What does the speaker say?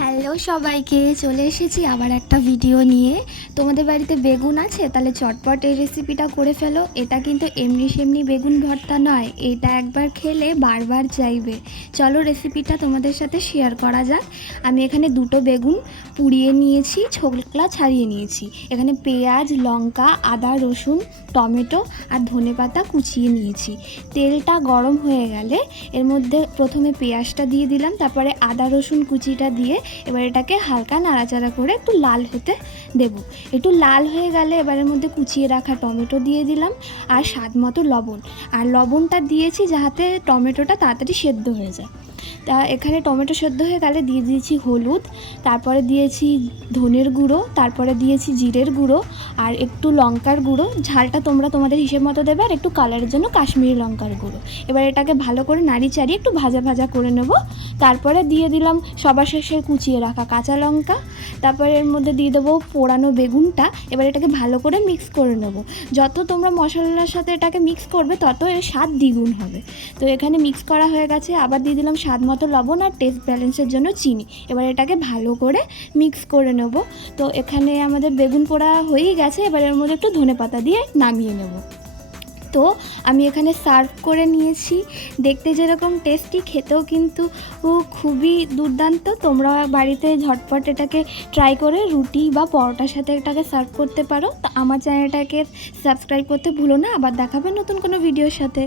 Hello সবাইকে, চলে এসেছি আবার একটা ভিডিও নিয়ে। তোমাদের বাড়িতে বেগুন আছে? তাহলে চটপট এই রেসিপিটা করে ফেলো। এটা কিন্তু এমনি সেমনি বেগুন ভর্তা নয়, এটা একবার খেলে বারবার চাইবে। চলো রেসিপিটা তোমাদের সাথে শেয়ার করা যাক। আমি এখানে দুটো বেগুন পুড়িয়ে নিয়েছি, ছোকলা ছাড়িয়ে নিয়েছি। এখানে পেঁয়াজ, লঙ্কা, আদা, রসুন, টমেটো আর ধনেপাতা কুচিয়ে নিয়েছি। তেলটা গরম হয়ে গেলে এর মধ্যে প্রথমে পেঁয়াজটা দিয়ে দিলাম, তারপরে আদা রসুন কুচিটা দিয়ে এবার এটাকে হালকা নাড়াচাড়া করে একটু লাল হতে দেব। একটু লাল হয়ে গেলে এবারের মধ্যে কুচিয়ে রাখা টমেটো দিয়ে দিলাম আর স্বাদ মতো লবণ। আর লবণটা দিয়েছি যাতে টমেটোটা তাড়াতাড়ি সেদ্ধ হয়ে যায়। তা এখানে টমেটো সেদ্ধ হয়ে গেলে দিয়ে দিয়েছি হলুদ, তারপরে দিয়েছি ধনের গুঁড়ো, তারপরে দিয়েছি জিরের গুঁড়ো আর একটু লঙ্কার গুঁড়ো। ঝালটা তোমরা তোমাদের হিসেব মতো দেবে, আর একটু কালারের জন্য কাশ্মীরি লঙ্কার গুঁড়ো। এবার এটাকে ভালো করে নাড়ি চাড়িয়ে একটু ভাজা ভাজা করে নেব। তারপরে দিয়ে দিলাম সবার শেষে কুচিয়ে রাখা কাঁচা লঙ্কা, তারপরে এর মধ্যে দিয়ে দেবো পোড়ানো বেগুনটা। এবার এটাকে ভালো করে মিক্স করে নেব। যত তোমরা মশলার সাথে এটাকে মিক্স করবে তত এর স্বাদ দ্বিগুণ হবে। তো এখানে মিক্স করা হয়ে গেছে, আবার দিয়ে দিলাম স্বাদ মতো লবণ আর টেস্ট ব্যালেন্সের জন্য চিনি। এবার এটাকে ভালো করে মিক্স করে নেব। তো এখানে আমাদের বেগুন পোড়া হয়েই গেছে, এবার এর মধ্যে একটু ধনেপাতা দিয়ে নামিয়ে নেব। তো আমি এখানে সার্ভ করে নিয়েছি। দেখতে যেরকম টেস্টি, খেতেও কিন্তু খুবই দুর্দান্ত। তোমরা বাড়িতে ঝটপট এটাকে ট্রাই করে রুটি বা পরোটার সাথে এটাকে সার্ভ করতে পারো। তো আমার চ্যানেলটাকে সাবস্ক্রাইব করতে ভুলো না। আবার দেখাবে নতুন কোনো ভিডিওর সাথে।